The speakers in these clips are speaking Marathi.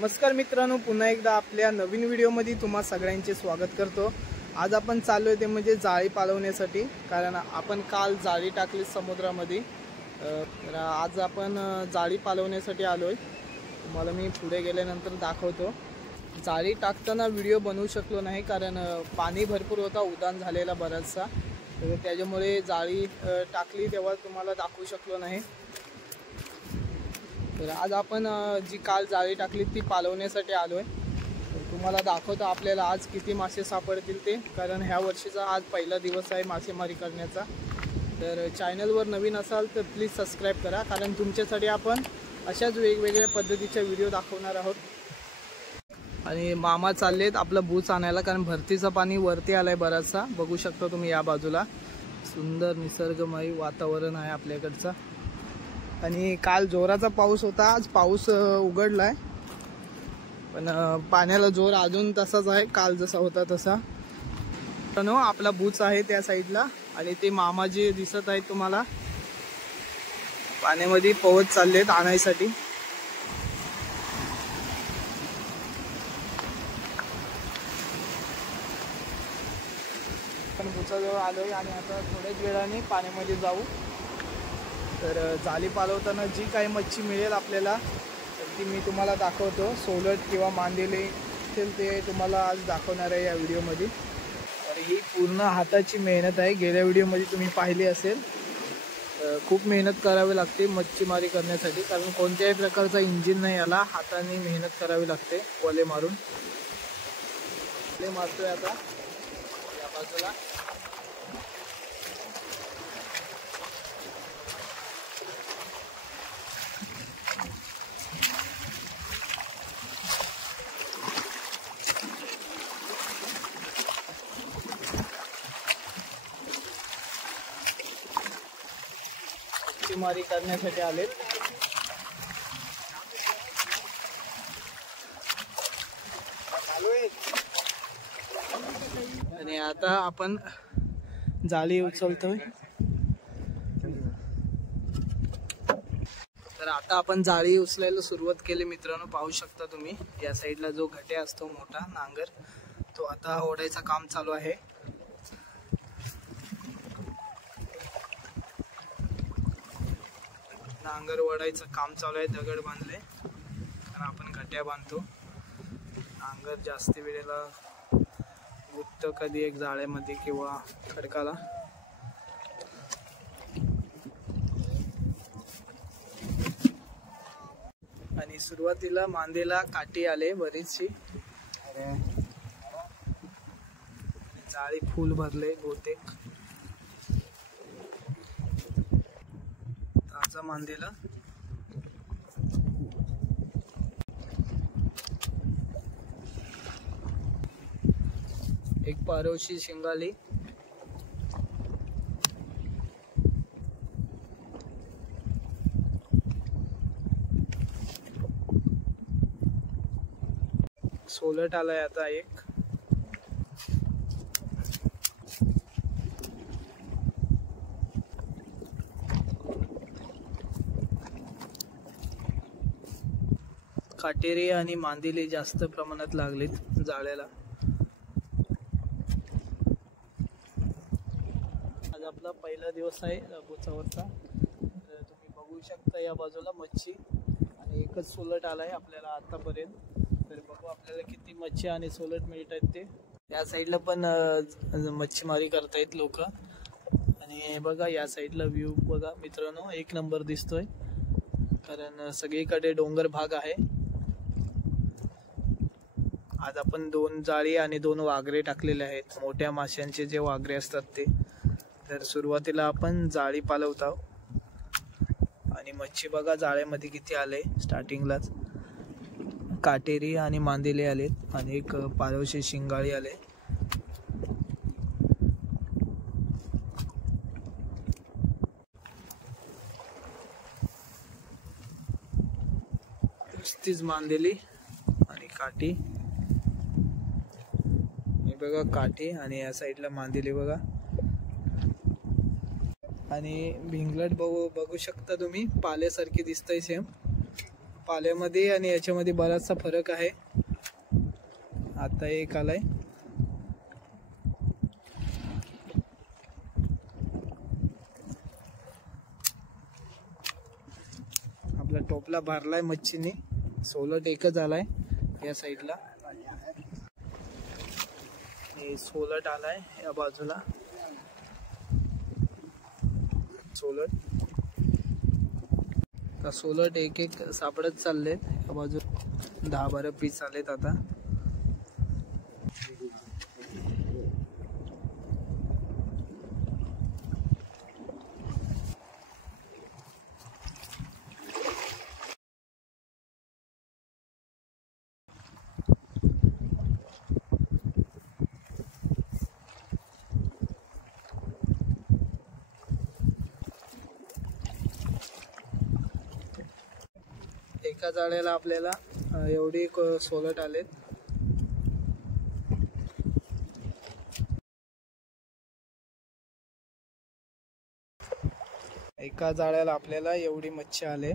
नमस्कार मित्रांनो, पुन्हा एकदा आपल्या नवीन व्हिडिओमध्ये तुम्हा सगळ्यांचे स्वागत करतो। आज आपण चाललोय ते म्हणजे जाळी पालवण्यासाठी, कारण आपण काल जाळी टाकली समुद्रामध्ये। तर आज आपण जाळी पालवण्यासाठी आलोय। तुम्हाला मी पुढे गेल्यानंतर दाखवतो। जाळी टाकताना व्हिडिओ बनवू शकलो नाही, कारण पाणी भरपूर होता, उदान झालेला बराचसा, तर त्याच्यामुळे जाळी टाकली तेव्हा तुम्हाला दाखवू शकलो नाही। तर आज आपण जी काल जाळी टाकली ती पालवण्यासाठी आलोय। तुम्हाला दाखवतो आपल्याला आज किती मासे सापडतील ते, कारण ह्या वर्षीचा आज पहिला दिवस आहे मासेमारी करण्याचा। तर चॅनलवर नवीन असाल तर प्लीज सबस्क्राइब करा, कारण तुमच्यासाठी आपण अशाच वेगवेगळ्या पद्धतीचे व्हिडिओ दाखवणार आहोत। आणि मामा चाललेत आपलं बूच आणायला, कारण भरतीचं पाणी वरती आलंय बराचसा, बघू शकता तुम्ही या बाजूला। सुंदर निसर्गमय वातावरण आहे आपल्याकडचं। आणि काल जोराचा पाऊस होता, आज पाऊस उघडलाय, पण पाण्याला जोर अजून तसाच आहे, काल जसा होता तसा। पण आपला बूच आहे त्या साईडला, आणि ते मामा जे दिसत आहेत तुम्हाला पाण्यामध्ये पोहत चाललेत आणायसाठी। पण बुचाजवळ आलोय आणि आता थोड्याच वेळाने पाण्यामध्ये जाऊ। तर जाळी पालवताना जी काही मच्छी मिळेल आपल्याला तर ती मी तुम्हाला दाखवतो। सोलट किंवा मांदेले असेल ते तुम्हाला आज दाखवणार आहे या व्हिडिओमध्ये। तर ही पूर्ण हाताची मेहनत आहे, गेल्या व्हिडिओमध्ये तुम्ही पाहिली असेल। खूप मेहनत करावी लागते मच्छीमारी करण्यासाठी, कारण कोणत्याही प्रकारचा इंजिन नाही याला, हाताने मेहनत करावी लागते। वले मारून वले मारतोय आता या बाजूला। मच्छीमारी करण्यासाठी आले। आणि आता आपण जाळी उचलतोय। तर आता आपण जाळी उचलायला सुरुवात केली मित्रांनो, पाहू शकता तुम्ही या साईडला जो घटे असतो मोठा नांगर, तो आता ओढायचं काम चालू आहे। नांगर ओढायचं काम चालू आहे, दगड बांधले आणि आपण घट्या बांधतो। नांगर जास्ती वेळेला गुप्त कधी एक जाळ्यामध्ये किंवा खडकाला। आणि सुरुवातीला मांदेला काठी आले बरीचशी, जाळी फुल भरले बहुतेक। ताजा मांदेला एक पारवशी शिंगाली, सोलट आलाय आता एक। काटेरी आणि मांदेली जास्त प्रमाणात लागलेत जाळ्याला। आज आपला पहिला दिवस आहे बुचावरचा। तर तुम्ही बघू शकता या बाजूला मच्छी, आणि एकच सोलट आलाय आपल्याला आतापर्यंत। तर बघू आपल्याला किती मच्छी आणि सोलट मिळत आहेत ते। या साईडला पण मच्छीमारी करतायत लोक। आणि बघा या साईडला व्ह्यू बघा मित्रांनो, एक नंबर दिसतोय, कारण सगळीकडे डोंगर भाग आहे। आज आपण 2 जाळी आणि 2 वाघरे टाकलेले आहेत, मोठ्या माशांचे जे वाघरे असतात ते। तर सुरुवातीला आपण जाळी पालवत आहोत। आणि मच्छी बघा जाळ्यामध्ये किती आले, स्टार्टिंगलाच काटेरी आणि मांदेले आलेत, आणि एक पारवशी शिंगाळी आले। नुसतीच मांदेली आणि काठी, हे बघा काठी, आणि या साईडला मांदेली बघा। आणि भिंगलट बघू शकता तुम्ही, पाल्यासारखी दिसतंय सेम। पाल्यामध्ये आणि याच्यामध्ये बराचसा फरक आहे. आता एक आलाय. आपला टोपला भरलाय मच्छीने. सोलट एकच आलाय या साईडला. सोलट आलाय या बाजूला. सोलट तर सोलट एक एक सापडत चाललेत. या बाजू 10-12 पीस आलेत आता. एका जाळ्याला आपल्याला एवढी सोलट आलेत. एका जाळ्याला आपल्याला एवढी मच्छी आले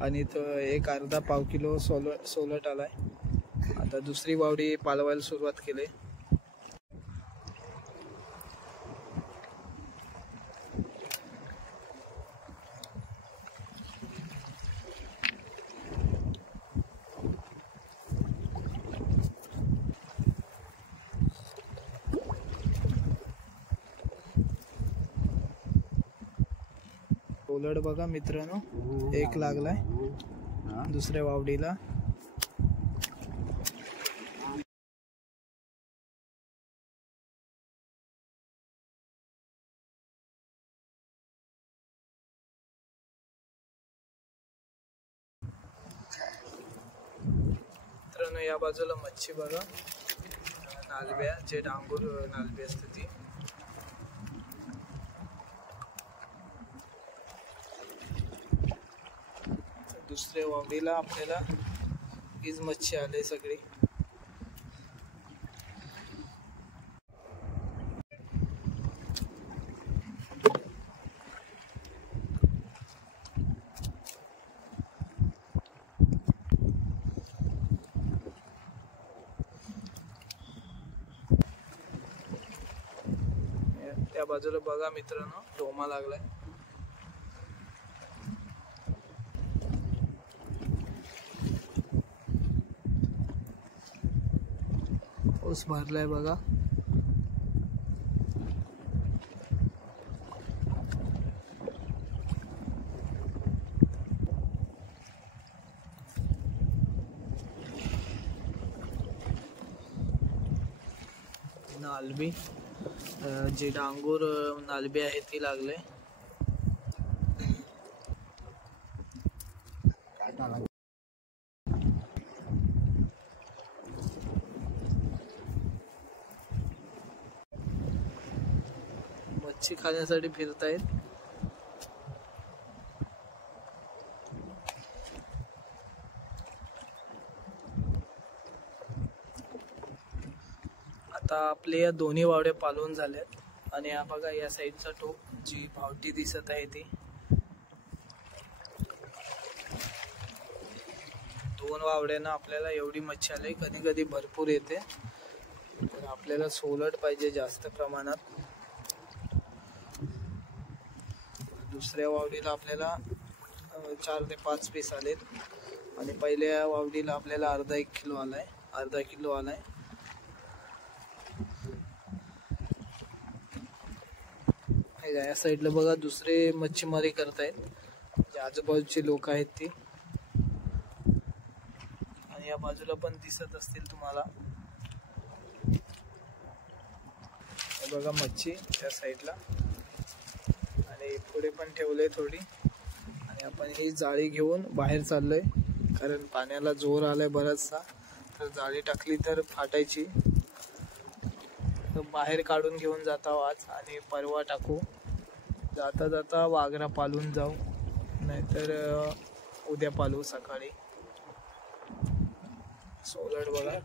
आणि एक अर्धा पाव किलो सोलट आलाय. आता दुसरी वावडी पालवायला सुरुवात केली. सोलट बघा मित्रांनो, एक लागलाय दुसऱ्या वावडीला. मित्रांनो या बाजूला मच्छी बघा, नालब्या, जे डांगूर नालबी असते ती. दुसऱ्या वावडीला आपल्याला हीच मच्छी आली सगळी. त्या बाजूला बघा मित्रांनो, डोमा लागलाय. पाऊस भरलाय बघा. नालबी, जे डांगूर नालबी आहे ती लागले. मच्छी खाण्यासाठी फिरतायत. आता आपले या दोन्ही वावड्या पालवून झाल्यात आणि हा बघा या साईडचा टोप, जी भावटी दिसत आहे ती. दोन वावड्यांना आपल्याला एवढी मच्छी आली. कधी कधी भरपूर येते, तर आपल्याला सोलट पाहिजे जास्त प्रमाणात. दुसऱ्या वावडीला आपल्याला 4 ते 5 पीस आलेत आणि पहिल्या वावडीला आपल्याला अर्धा किलो आलाय. या साईडला बघा दुसरे मच्छीमारी करतायत, जे आजूबाजूचे लोक आहेत ती. आणि या बाजूला पण दिसत असतील तुम्हाला. बघा मच्छी त्या साईडला, आणि पुढे पण ठेवले थोडी. आणि आपण ही जाळी घेऊन बाहेर चाललोय, कारण पाण्याला जोर आलाय बराचसा. तर जाळी टाकली तर फाटायची, तर बाहेर काढून घेऊन जातो आज आणि परवा टाकू. जाता जाता वाघरा पालून जाऊ, नाहीतर उद्या पालू सकाळी. सोलट बघा,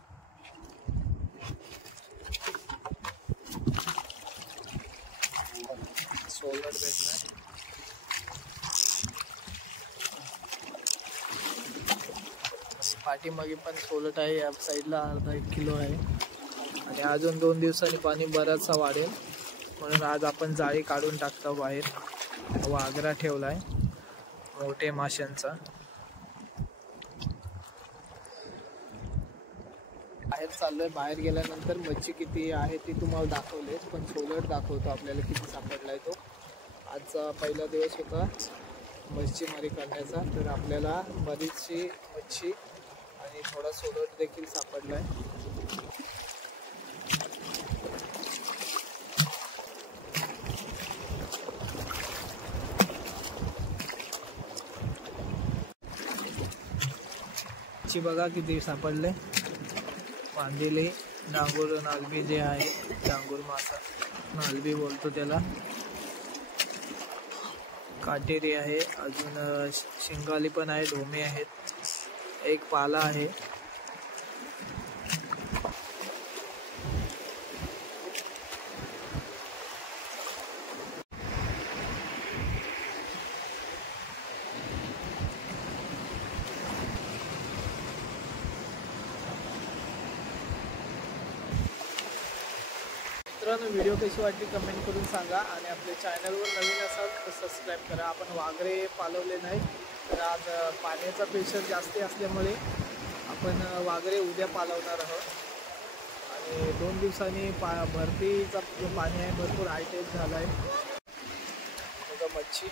सोलट भेटलाय. पाठीमागे पण सोलट आहे, या साईडला अर्धा 1 किलो आहे. आणि अजून 2 दिवसांनी पाणी बराचसा वाढेल, म्हणून आज आपण जाळी काढून टाकतो बाहेर. वाघरा ठेवलाय मोठे माशांचा. बाहेर चाललोय. बाहेर गेल्यानंतर मच्छी किती आहे ती तुम्हाला दाखवले, पण सोलट दाखवतो आपल्याला किती सापडलाय तो. आजचा पहिला दिवस होता मच्छीमारी करण्याचा, तर आपल्याला बरीचशी मच्छी आणि थोडा सोलट देखील सापडलाय. मच्छी बघा किती सापडले. पांदेले, डांगूर, नालबी जे आहे, डांगूर मासा नालबी बोलतो त्याला. काटेरी आहे, अजून शिंगाली पण आहे, ढोमे आहेत, एक पाला आहे. मित्रांनो, व्हिडिओ कशी वाटली कमेंट करून सांगा. आणि आपल्या चॅनलवर नवीन असाल तर सबस्क्राईब करा. आपण वाघरे पालवले नाही, तर आज पाण्याचा प्रेशर जास्त असल्यामुळे आपण वाघरे उद्या पालवणार आहोत. आणि 2 दिवसांनी भरतीचा जो पाणी आहे भरपूर हायटेक झाला आहे. बघा मच्छी.